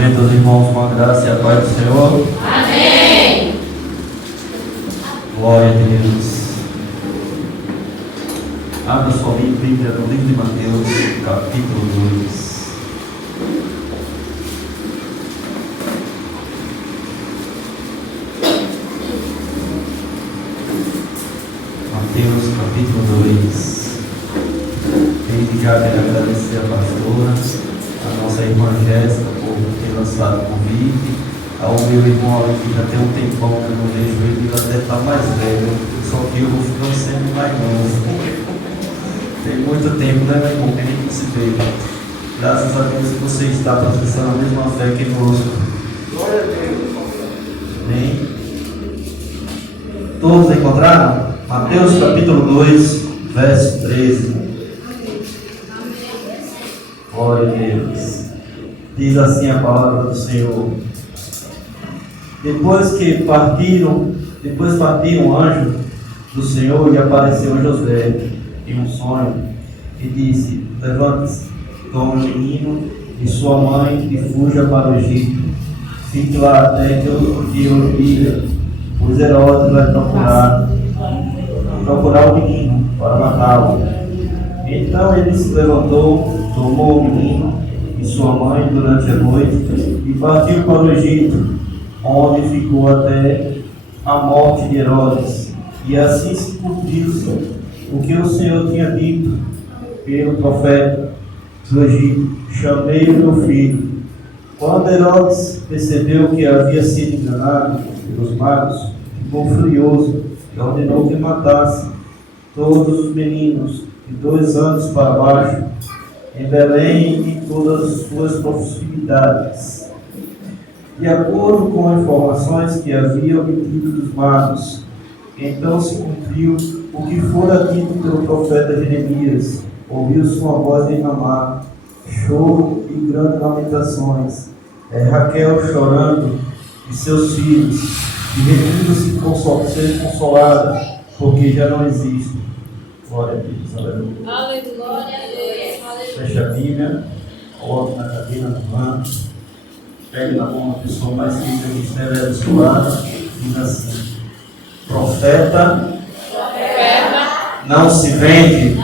Cumprimento os irmãos com a graça e a paz do Senhor. Amém. Glória a Deus. Abra sua Bíblia no livro de Mateus, capítulo 2. Mateus, capítulo 2. Desde já quero agradecer a pastora, a nossa irmã Jéssica, por ter lançado o convite, ao meu irmão ali que já tem um tempão que eu não vejo ele, ele deve estar mais velho, só que eu vou ficando sempre mais novo. Tem muito tempo, né, meu irmão, que a gente não se vê. Graças a Deus que você está professando a mesma fé que conosco. Glória a Deus. Amém. Todos encontraram? Mateus capítulo 2, verso 13. Glória a Deus. Diz assim a palavra do Senhor. Depois partiram um anjo do Senhor e apareceu a José em um sonho e disse: levante-se, tome o menino e sua mãe e fuja para o Egito. Fique lá até que eu diga, pois Herodes vai procurar o menino para matá-lo. Então ele se levantou, tomou o menino e sua mãe durante a noite e partiu para o Egito, onde ficou até a morte de Herodes. E assim se cumpriu-se o que o Senhor tinha dito pelo profeta do Egito: chamei o meu filho. Quando Herodes percebeu que havia sido enganado pelos magos, ficou furioso e ordenou que matasse todos os meninos de 2 anos para baixo, em Belém e todas as suas proximidades, de acordo com informações que havia obtido dos magos. Então se cumpriu o que fora dito pelo profeta Jeremias: ouviu-se uma voz em Ramá, choro e grandes lamentações, Raquel chorando e seus filhos, e redindo-se ser consolada, porque já não existem. Glória a Deus, aleluia. Aleluia. Feche a Bíblia, coloque na cadeira do banco, pegue na mão uma pessoa mais querida que esteja do seu lado, diz assim: profeta, não se vende,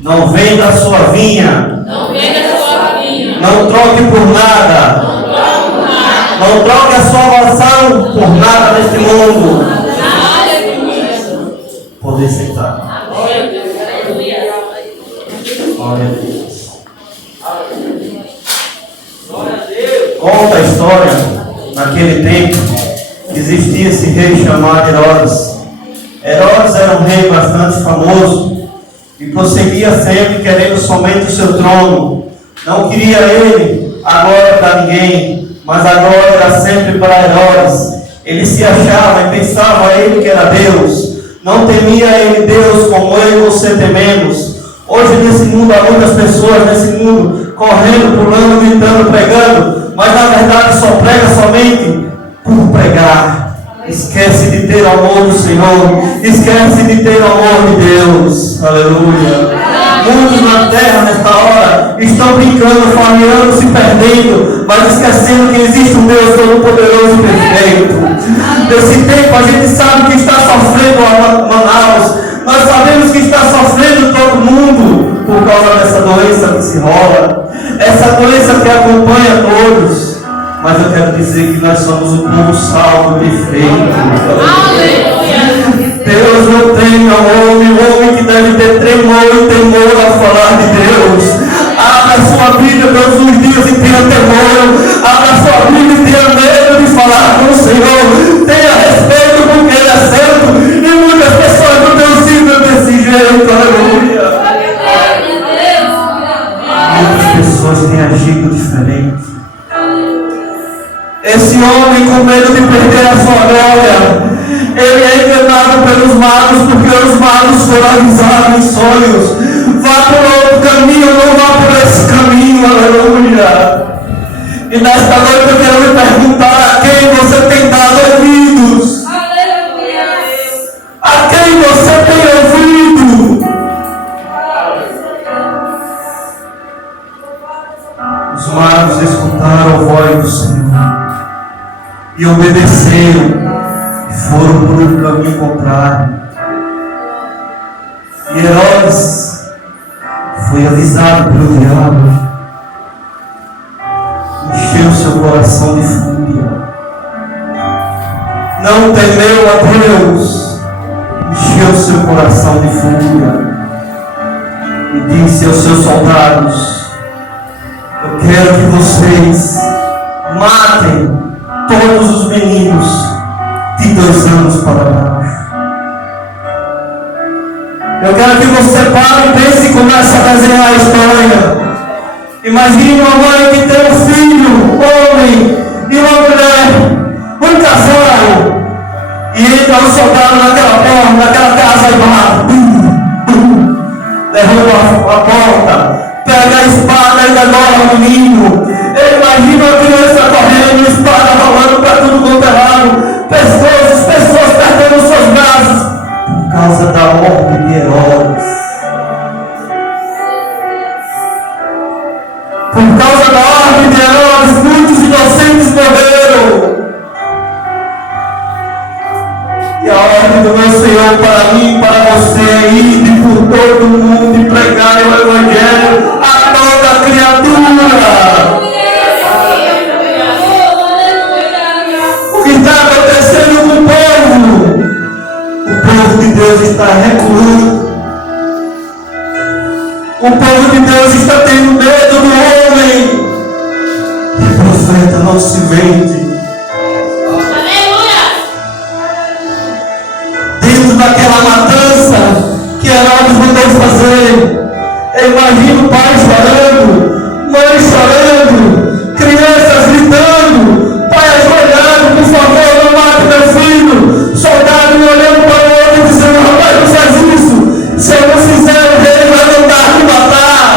não venda a sua vinha, não troque por nada, não troque a salvação por nada neste mundo. Poder sentar. Glória a Deus. Conta a história, naquele tempo existia esse rei chamado Herodes. Herodes era um rei bastante famoso e prosseguia sempre querendo somente o seu trono. Não queria ele agora para ninguém, mas agora era sempre para Herodes. Ele se achava e pensava ele que era Deus. Não temia ele Deus como eu e você tememos. Hoje nesse mundo há muitas pessoas nesse mundo correndo, pulando, gritando, pregando, mas na verdade só prega somente por pregar. Esquece de ter amor do Senhor, esquece de ter amor de Deus. Aleluia. Muitos na terra nesta hora estão brincando, familiando, se perdendo, mas esquecendo que existe um Deus todo-poderoso e perfeito. Nesse tempo a gente sabe que está sofrendo a Manaus, nós sabemos que está sofrendo todo mundo por causa dessa doença que se rola, essa doença que acompanha todos. Mas eu quero dizer que nós somos o povo salvo e perfeito. Deus não tem o homem que deve ter tremor e temor ao falar de Deus. Abra a sua Bíblia todos os dias e tenha temor. Abra a sua Bíblia e tenha medo de falar com o Senhor. Tenha respeito porque Ele é santo. E muitas pessoas não têm sido desse jeito. Aleluia. Muitas pessoas têm agido diferente. Esse homem, com medo de perder a sua glória, ele é enganado pelos magos, porque os magos foram avisados em sonhos: vá por outro caminho, não vá por esse caminho. Aleluia. E nesta noite eu quero lhe perguntar: a quem você tem dado ouvidos? Aleluia. A quem você tem ouvido? Os magos servos escutaram a voz do Senhor e obedeceram e foram por um caminho contrário. E Herodes foi avisado pelo diabo, encheu seu coração de fúria, não temeu a Deus, encheu seu coração de fúria e disse aos seus soldados: eu quero que vocês matem todos os meninos de 2 anos para baixo. Eu quero que você pare e pense e comece a desenhar a história. Imagine uma mãe que tem um filho, homem, e uma mulher, um casal, e entra um soldado naquela porta, naquela casa e mata. Derruba a porta, pega a espada e degola o menino. Eu imagino a criança correndo, espada rolando para tudo quanto é lado, pessoas perdendo seus braços por causa da ordem de Herodes. Por causa da ordem de Herodes, muitos inocentes morreram. E a ordem do meu Senhor para mim e para você é ir por todo mundo e pregar o Evangelho a toda criatura. O que está acontecendo com o povo? O povo de Deus está recuando. O povo de Deus está tendo medo do homem. E o profeta não se vende. Dentro daquela matança que Herodes mandou fazer, eu imagino pai chorando, mãe chorando, crianças gritando, pai ajoelhado: por favor, não mate meu filho. Soldado olhando para o outro dizendo: rapaz, não faz isso. Se eu não fizer, o rei vai mandar me matar.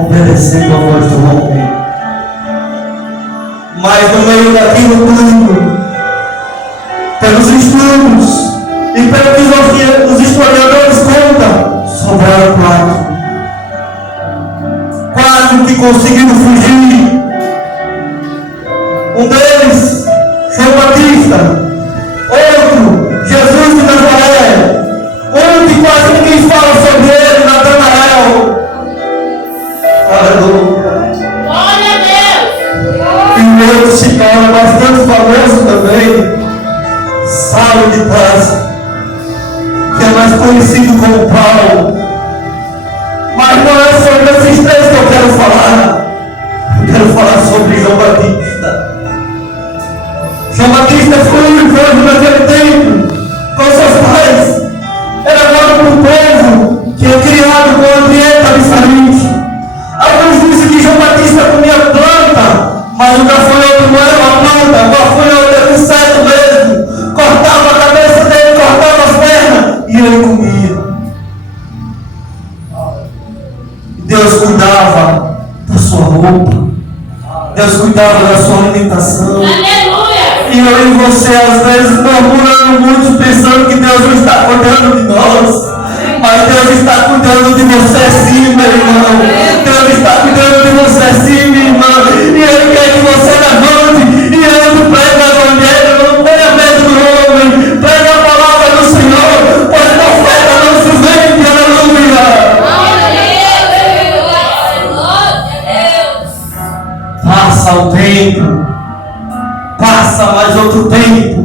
Obedecendo a voz do homem. Mas no meio daquilo tudo, pelos estudos e pelo que os historiadores contam, sobraram 4 que conseguiram fugir. Um deles, João Batista. Outro, Jesus de Nazaré. Um que quase ninguém fala sobre ele, Natanael. Aleluia. Glória a Deus. E o outro se torna bastante famoso também, Saulo de Tarso, que é mais conhecido como Paulo. Mas não é sobre esses 3 que eu quero falar. Eu quero falar sobre João Batista. João Batista foi um enfermo naquele tempo, com seus pais. Era dado por um povo que é criado com uma dieta diferente. Alguns dizem que João Batista comia planta, mas o gafanhoto não era uma planta, o gafanhoto era um inseto mesmo. Cortava a cabeça dele, cortava as pernas e ele comia. Deus cuidava da sua roupa, Deus cuidava da sua alimentação. Aleluia. E eu e você às vezes murmurando muito, pensando que Deus não está cuidando de nós. Mas Deus está cuidando de você sim, meu irmão. Deus está cuidando de você sim, minha irmã. E Ele quer que você levante e ande, pregue o Evangelho. Não tenha medo do homem. Pregue a palavra do Senhor, pois profeta não se vende. Aleluia. Passa o tempo, passa mais outro tempo,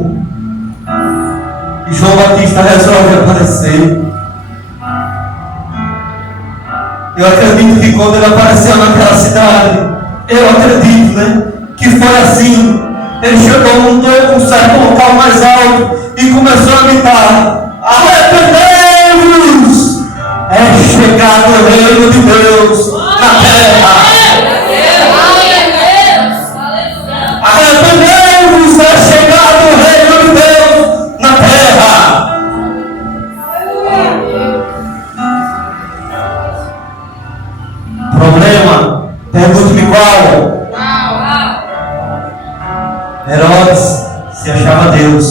e João Batista resolve aparecer. Eu acredito que quando ele apareceu naquela cidade, eu acredito, né, que foi assim. Ele chegou, montou um certo local mais alto e começou a gritar: arrependei-vos! É chegado o reino de Deus na terra. Arrependei-vos, é chegado o reino de Deus na terra. Problema, pergunte-me qual? Herodes se achava Deus.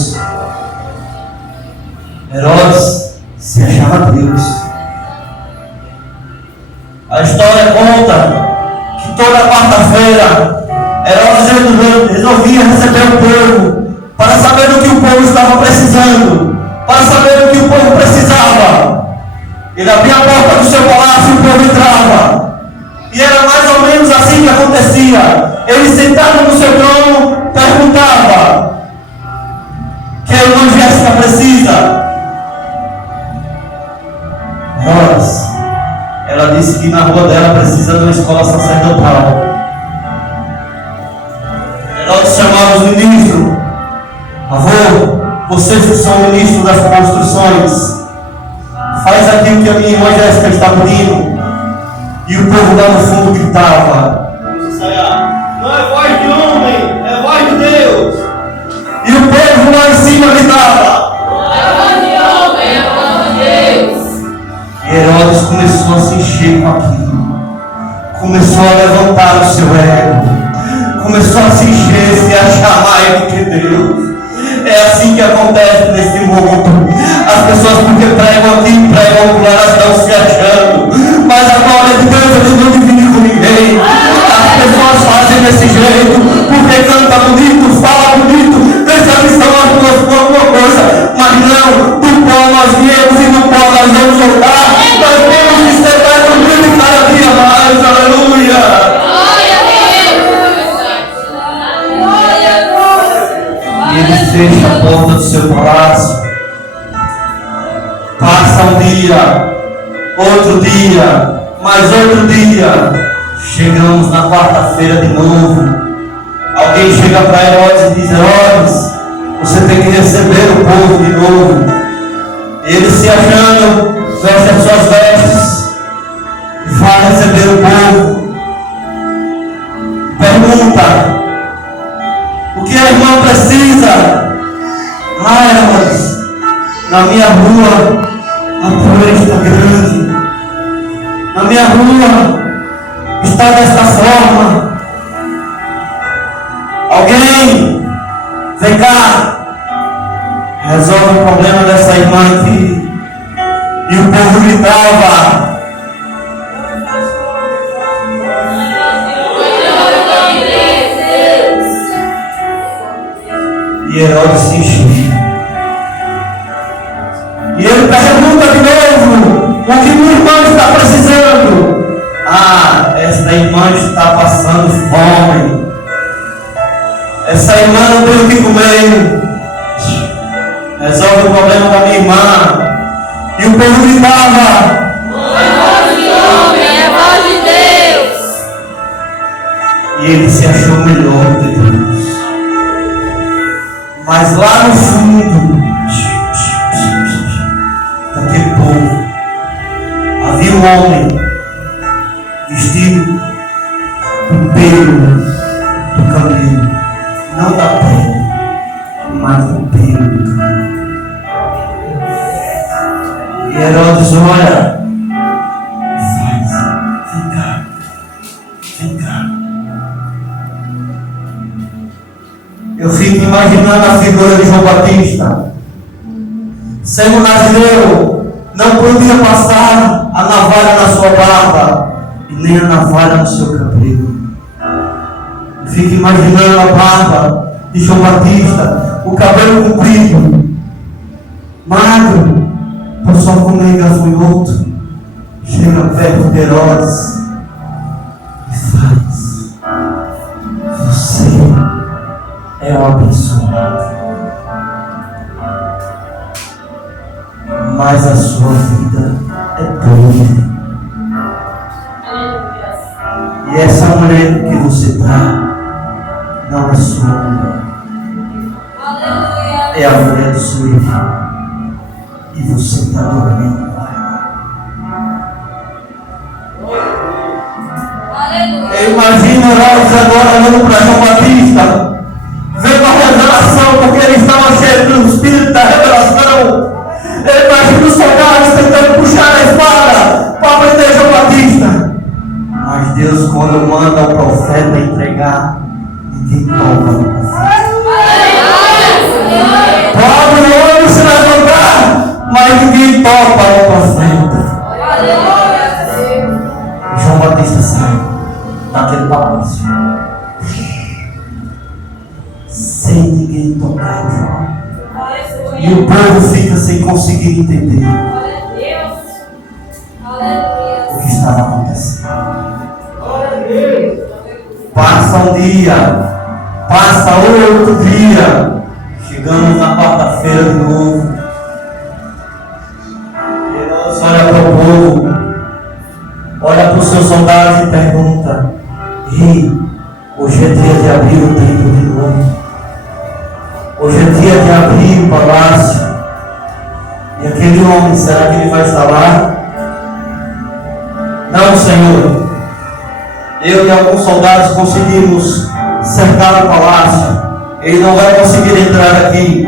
Herodes se achava Deus. conta que toda quarta-feira Herodes resolvia receber o povo para saber do que o povo estava precisando, para saber do que o povo precisava. Ele abria a porta do seu palácio e o povo entrava. E era mais ou menos assim que acontecia. Ele sentado no seu trono perguntava: que a irmã Jéssica precisa? Herodes, ela disse que na rua dela precisa de uma escola sacerdotal. Herodes chamava os ministros: avô, vocês que são ministros das construções, faz aqui o que a minha irmã Jéssica está pedindo. E o povo lá no fundo gritava: não é voz de homem, é voz de Deus. E o povo lá em cima gritava: é voz de homem, é voz de Deus. E Herodes começou a se encher com aquilo, começou a levantar o seu ego, começou a se encher, se achar mais do que Deus. É assim que acontece nesse mundo. As pessoas, porque pregam aqui, pregam lá, elas estão se achando, mas a glória de Deus eles não dividem com ninguém. As pessoas fazem desse jeito porque canta bonito, fala bonito, pensa que são as duas por alguma coisa, mas não, do pó nós viemos e do pó nós vamos voltar. Nós temos que ser mais humildes cada dia mais. Aleluia. E ele fecha a porta do seu palácio. Passa um dia, outro dia, mais outro dia. Chegamos na quarta-feira de novo. Alguém chega para Herodes e diz: Herodes, você tem que receber o povo de novo. Ele, se achando, veste as suas vestes e vai receber o povo. Pergunta: o que a irmã precisa? Herodes, na minha rua a poeira está grande. Na minha rua está desta forma. Alguém, vem cá, resolve o problema dessa irmã aqui. E o povo gritava: e Herodes se encheu. E ele pergunta de novo: o que minha irmã está precisando? Esta irmã está passando fome. Essa irmã não tem o que comer. Resolve o problema da minha irmã. E o povo gritava: é voz de homem, é voz de Deus. E ele se achou melhor de Deus. Mas lá no fundo daquele povo havia um homem vestido do pelo do camelo, não da pele, mas do pelo do camelo. E Herodes olha e faz: vem cá, vem cá. Eu fico imaginando a figura de João Batista. Sendo nazireu, não podia passar a navalha na sua barba e nem a navalha no seu cabelo. Eu fico imaginando a barba de João Batista, o cabelo comprido, magro, por só comer gafanhoto. Chega perto de Herodes e faz: você é o abençoado, mas a sua vida é pobre. E essa mulher que você está não é sua mulher, é a mulher do seu irmão, e você está dormindo com ela. Eu imagino Herodes agora olhando para João Batista, vendo a revelação, porque ele estava cheio do espírito da revelação. Eu imagino os soldados tentando puxar a espada para prender João Batista. Mas Deus, quando manda o profeta entregar, ninguém toca no profeta. Pode o homem se levantar, mas ninguém toca no profeta. João Batista evangelista sai daquele palácio sem ninguém tocar em fala. E o povo fica sem conseguir entender o que estava acontecendo. Passa um dia, passa outro dia, chegamos na quarta-feira de novo. Herodes olha para o povo, olha para os seus soldados e pergunta: ei, hoje é dia de abrir o templo de novo. Hoje é dia de abrir o palácio. E aquele homem, será que ele vai estar lá? Não, Senhor. Eu e alguns soldados conseguimos cercar o palácio. Ele não vai conseguir entrar aqui.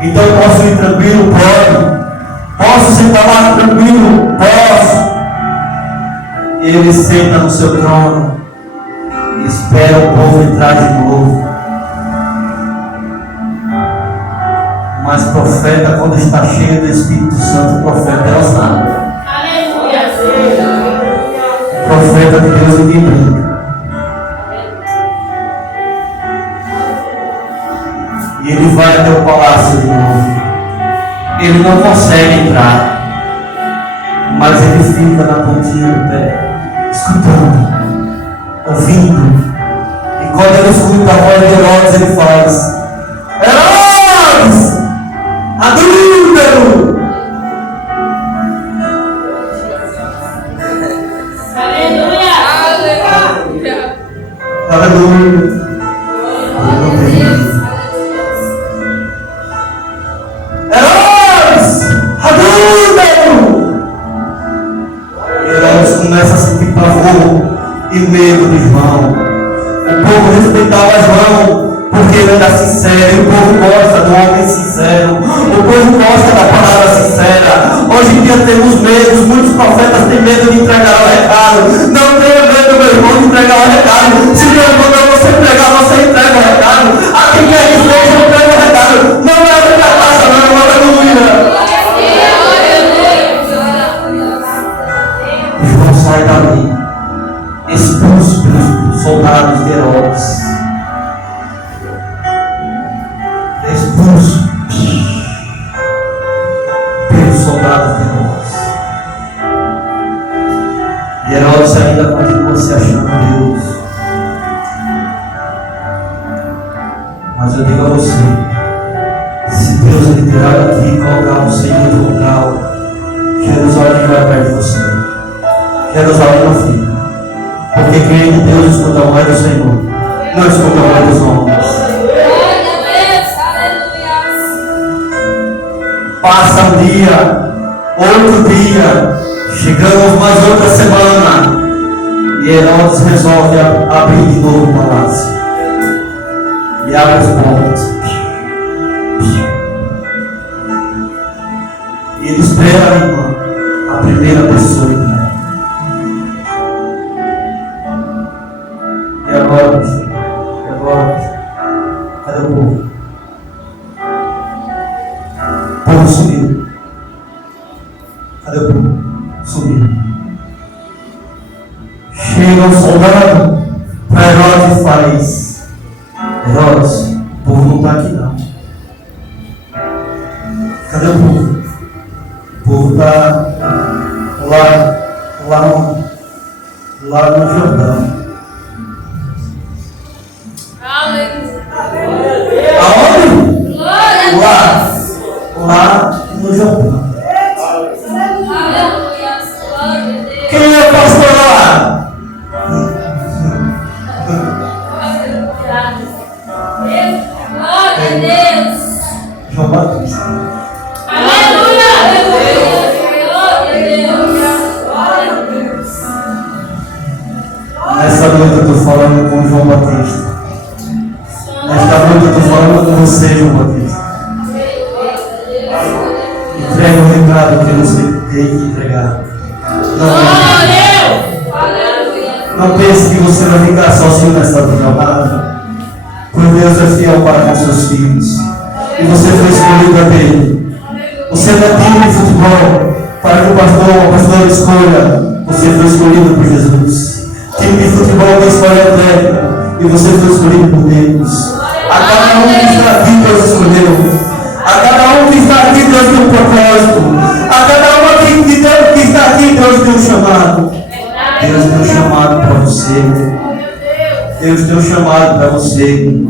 Então posso ir tranquilo? Pode. Posso sentar lá tranquilo? Posso. Ele senta no seu trono e espera o povo entrar de novo. Mas profeta, quando está cheio do Espírito Santo, o profeta é ousado. Profeta de Deus ninguém brinca. E ele vai até o palácio de novo. Ele não consegue entrar, mas ele fica na pontinha do pé, escutando, ouvindo. E quando ele escuta a voz de Herodes, ele faz: Herodes! Adúltero! Aleluia! Aleluia! Herodes! Adúltero! Herodes começa a sentir pavor e medo de João. O povo respeitava João porque ele era sincero. O povo gosta do homem sincero. O povo gosta da palavra sincera. Hoje em dia temos medo. Muitos profetas têm medo de entregar o recado. Não tenha medo, meu irmão, de entregar o recado. Se Deus mandou você pregar, você entrega o recado. A quem quer que seja, entrega o recado. Não é outra casa, não. Aleluia. João sai dali, expulso pelos soldados de Herodes. Expulso pelos soldados de Herodes. E Herodes ainda continua se achando Deus. Mas eu digo a você, se Deus lhe tirar daqui e colocar você em outro local, Jerusalém vai atrás de você. Jerusalém não fica. Porque quem é de Deus escuta a voz do Senhor, não escuta a voz dos homens. Passa um dia, outro dia, chegamos mais outra semana e Herodes resolve abrir de novo o palácio e abre as portas. E ele espera, irmã, a primeira pessoa. E agora, cadê o povo? O povo sumiu. Cadê o povo? Sumiu. Chega um soldado para Herodes e faz: Herodes, o povo não está aqui não. Cadê o povo? O povo está lá no Jordão. Aonde? Lá no Jordão. Quem é o pastor lá? João Batista. Nessa noite eu estou falando com João Batista. Nesta noite eu estou falando com você, João Batista. Entrega o recado que você tem que entregar. Não pense que você vai ficar sozinho nessa jornada. Pois Deus é fiel para com seus filhos. E você foi escolhido a dele. Você não é time de futebol para que o pastor ou a pastora escolha. Você foi escolhido por Jesus. time de futebol que escolheu o técnico e você foi escolhido por Deus. A cada um que está aqui, Deus escolheu. A cada um que está aqui, Deus tem um propósito. A cada um que está aqui, Deus tem um chamado. Deus tem um chamado para você. Deus tem um chamado para você.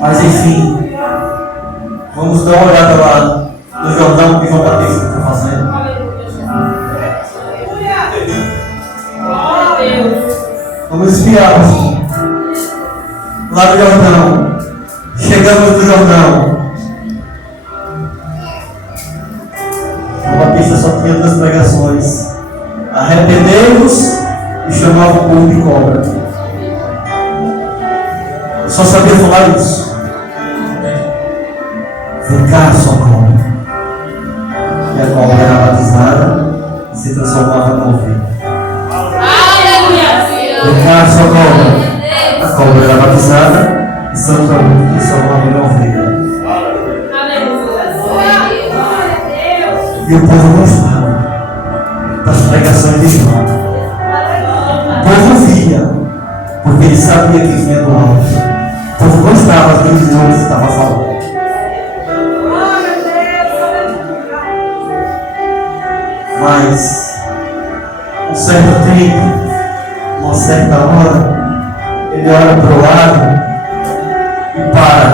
Mas enfim, vamos dar uma olhada lá no Jordão que João Batista está fazendo. Vamos espiar lá no Jordão. Chegamos no Jordão. João Batista só tinha 2 pregações: arrependei-vos e chamava o povo de cobra. Eu só sabia falar isso. Vem cá, sua cobra. E a cobra era batizada e se transformava numa ovelha. Vem cá, sua cobra. A cobra era batizada e se transformava numa ovelha. E o povo gostava das pregações de João. O povo via, porque ele sabia que vinha do alto. O povo gostava do que João estava falando. Mas, um certo tempo, uma certa hora, ele olha para o lado e para.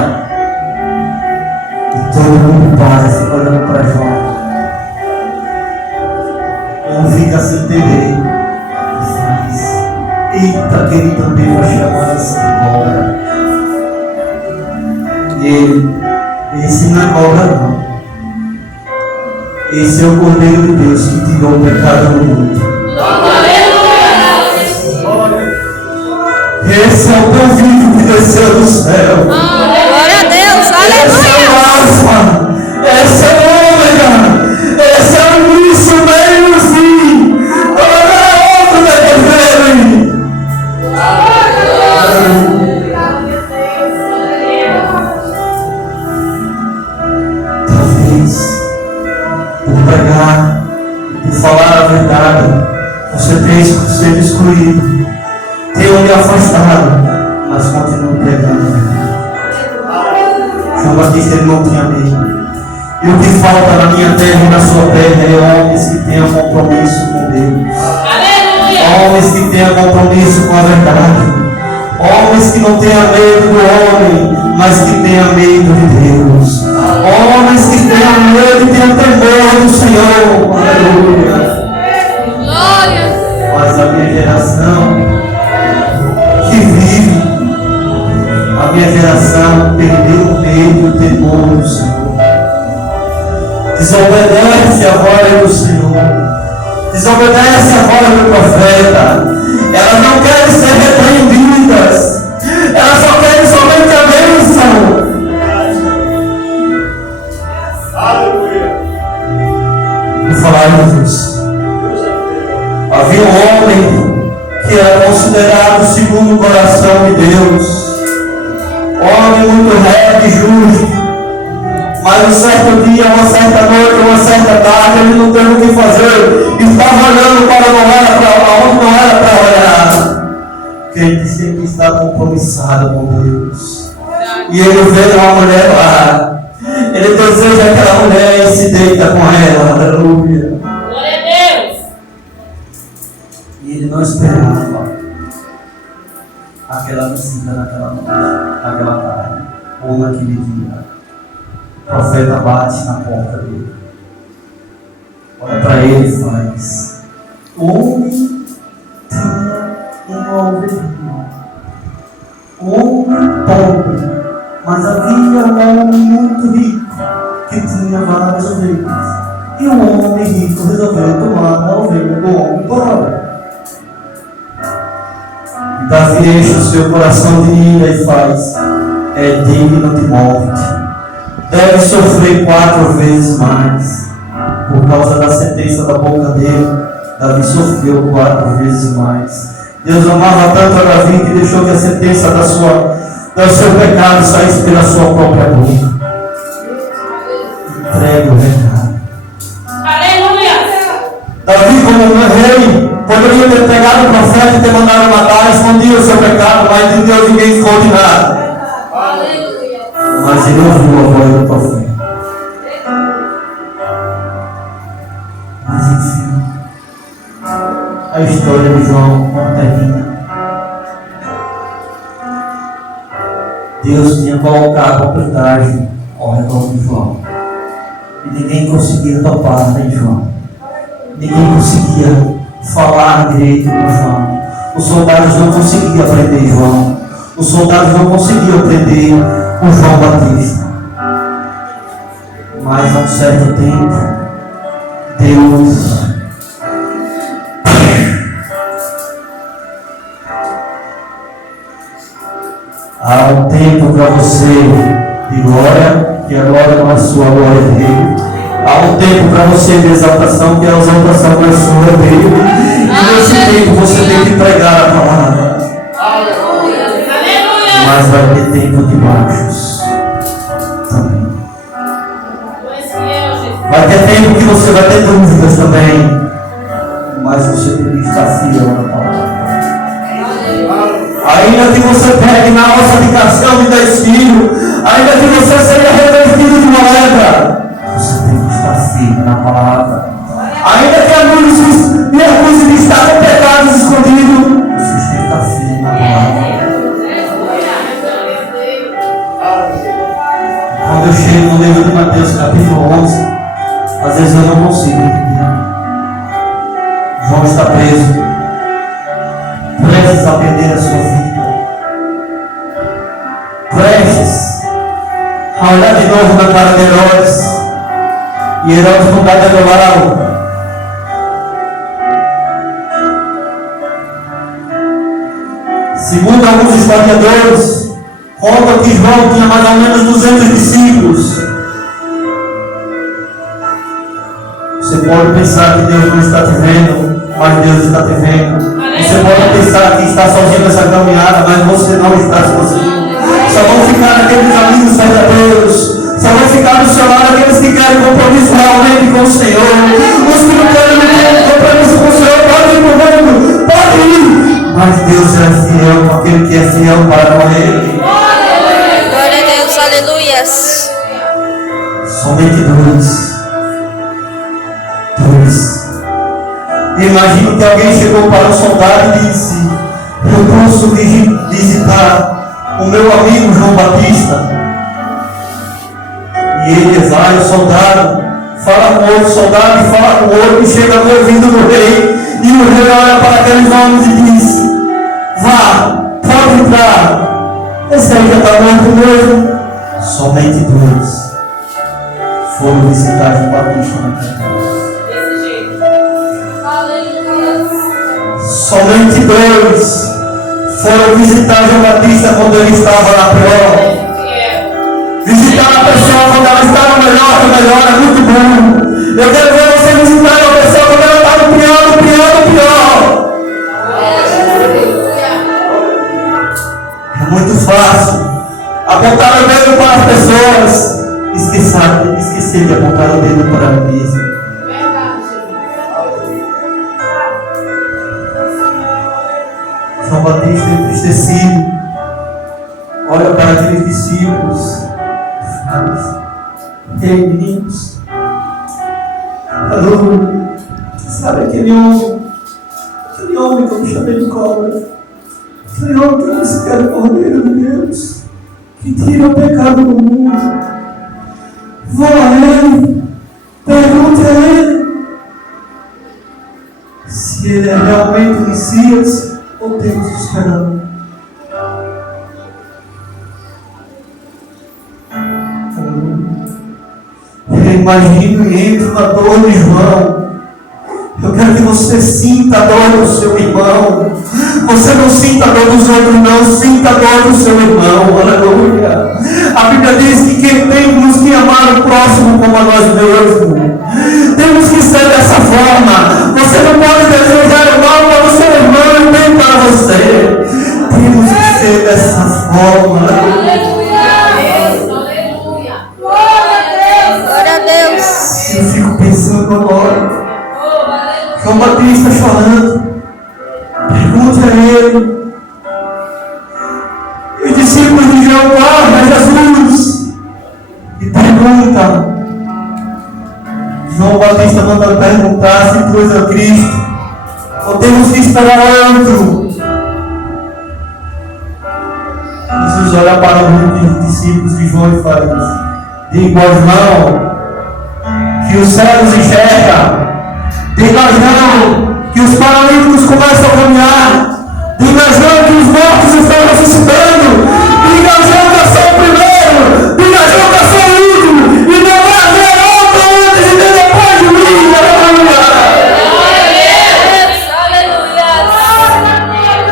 E todo mundo para, fica olhando para João. João fica sem entender. E diz: eita, que ele também vai chamar esse de cobra. E esse não é cobra, não. Esse é o Cordeiro de Deus que tirou o pecado do mundo. Esse é o pão vivo que desceu do céu. Glória a Deus, Esse é o Alfa, esse é o Ômega, esse é o início, o meio e o fim. Toda a obra dele. Talvez por pregar, por falar a verdade, você tenha sido excluído, tenha me afastado, mas continue pregando a verdade. João Batista, ele não tinha medo. E o que falta na minha terra e na sua terra é homens que tenham compromisso com Deus. Homens que tenham compromisso com a verdade. Homens que não tenham medo do homem, mas que tenham medo de Deus. Homens que tenham medo e tenham temor do Senhor. Aleluia. Mas a minha geração que vive, a minha geração perdeu o medo e o temor do Senhor. Desobedece a voz do Senhor. Desobedece a voz do profeta. Elas não querem ser repreendidas. Elas só querem somente a bênção. Aleluia. Vou falar Jesus. Havia um homem que era considerado segundo o coração de Deus. Homem muito reto e justo. Mas um certo dia, uma certa noite, uma certa tarde, ele não teve o que fazer. Estava olhando para onde não era para olhar. Porque ele sempre está compromissado com Deus. E ele vê uma mulher lá. Ele deseja aquela mulher e se deita com ela. Aleluia. Glória a Deus. E ele não esperava aquela visita naquela noite, naquela tarde, ou naquele dia. O profeta bate na porta dele. Olha para ele e faz: o homem tinha uma ovelhinha. O homem pobre, mas havia um homem muito rico que tinha várias ovelhas. E o homem rico resolveu tomar a ovelha do homem pobre. E Davi enche o seu coração de ira e faz: é digno de morte. Deve sofrer 4 vezes mais. Por causa da sentença da boca dele, Davi sofreu 4 vezes mais. Deus amava tanto a Davi que deixou que a sentença do seu pecado saísse pela sua própria boca. Entregue o recado. Aleluia. Davi, como um guerreiro, Poderia ter pegado o profeta e ter mandado matar, escondia o seu pecado, mas de Deus ninguém esconde nada. Mas ele ouviu a voz do profeta. Mas enfim, a história de João não termina. Deus tinha colocado a autoridade ao redor de João. E ninguém conseguia topar, nem João. Ninguém conseguia falar direito com João. Os soldados não conseguiam prender João. Os soldados não conseguiam prender o João Batista. Mas a um certo tempo, Deus há um tempo para você de glória, que agora não é sua glória dele. Há um tempo para você de exaltação, que a exaltação não é sua dele. E nesse tempo você tem que pregar a palavra. Mas vai ter tempo de baixos também. Vai ter tempo que você vai ter dúvidas também. Mas você tem que estar fiel na palavra. Ainda que você pegue na alça de cação e dez filhos, ainda que você seja revestido de moeda, você tem que estar firme na palavra. Ainda que a luz me acuse de estar com pecados escondidos, você tem que estar firme na palavra. Quando eu chego no livro de Mateus capítulo 11, às vezes eu não consigo entender. João está preso, prestes a perder a sua vida, prestes a olhar de novo na cara de Herodes, e Herodes não vai degolá-lo. Segundo alguns historiadores, conta que João tinha mais ou menos 200 discípulos. Você pode pensar que Deus não está te vendo, mas Deus está te vendo. Você pode pensar que está sozinho nessa caminhada, mas você não está sozinho. Só vão ficar aqueles amigos verdadeiros. Só vão ficar do seu lado aqueles que querem compromisso realmente com o Senhor. Os que não querem compromisso com o Senhor, podem ir para o mundo, podem ir. Mas Deus é fiel com aquele que é fiel para com Ele. Glória a Deus, aleluias. Somente dois. Imagino que alguém chegou para um soldado e disse: eu posso visitar o meu amigo João Batista? E ele vai, o soldado, fala com outro soldado e fala com outro, e chega no ouvido do rei. E o rei olha para aqueles homens e diz: vá, pode entrar. Esse aí já está morto mesmo. Somente dois foram visitar João Batista naquela casa. Somente dois foram visitar João Batista quando ele estava na pior. Visitar a pessoa quando ela estava melhor, é muito bom. Eu quero ver você visitar a pessoa quando ela está no pior. É muito fácil apontar o dedo para as pessoas, esquecer de apontar o dedo para mim mesmo. João Batista entristecido olha para aqueles discípulos e fala: ei, meninos, aleluia, sabe aquele homem que eu me chamei de cobra, aquele homem que eu disse que era o Cordeiro de Deus, que tira o pecado do mundo? Vá a ele, pergunte a ele se ele é realmente o Messias ou temos esperando. Eu imagino e entro na dor de João. Eu quero que você sinta a dor do seu irmão. Você não sinta a dor dos outros, não. Sinta a dor do seu irmão. Aleluia. A Bíblia diz que temos que amar o próximo como a nós mesmos. Temos que ser dessa forma. Você não pode desejar o mal para o seu irmão e o bem para você. Temos que ser dessa forma. Glória a Deus. Eu fico pensando agora. João Batista chorando. pergunta. João Batista mandando perguntar se tu és o Cristo, ou temos que esperar outro. Jesus olha para os discípulos de João e fala: diga ao irmão que os cegos enxergam, diga ao irmão que os paralíticos começam a caminhar, diga ao irmão que os mortos estão ressuscitando, diga ao irmão que eu sou o primeiro, diga ao irmão que eu sou o último, e não vai haver outro antes e depois de mim.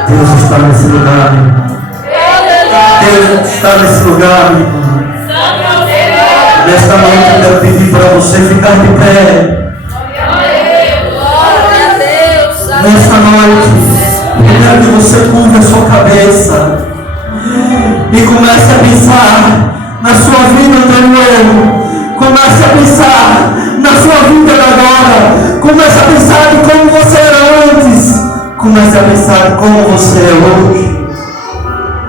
Deus está nesse lugar, irmão. Deus está nesse lugar, irmão. Nesta noite eu quero pedir para você ficar de pé. Nesta noite eu quero que você curva a sua cabeça e comece a pensar na sua vida anterior. Comece a pensar na sua vida agora. Comece a pensar de como você era antes. Comece a pensar de como você é hoje.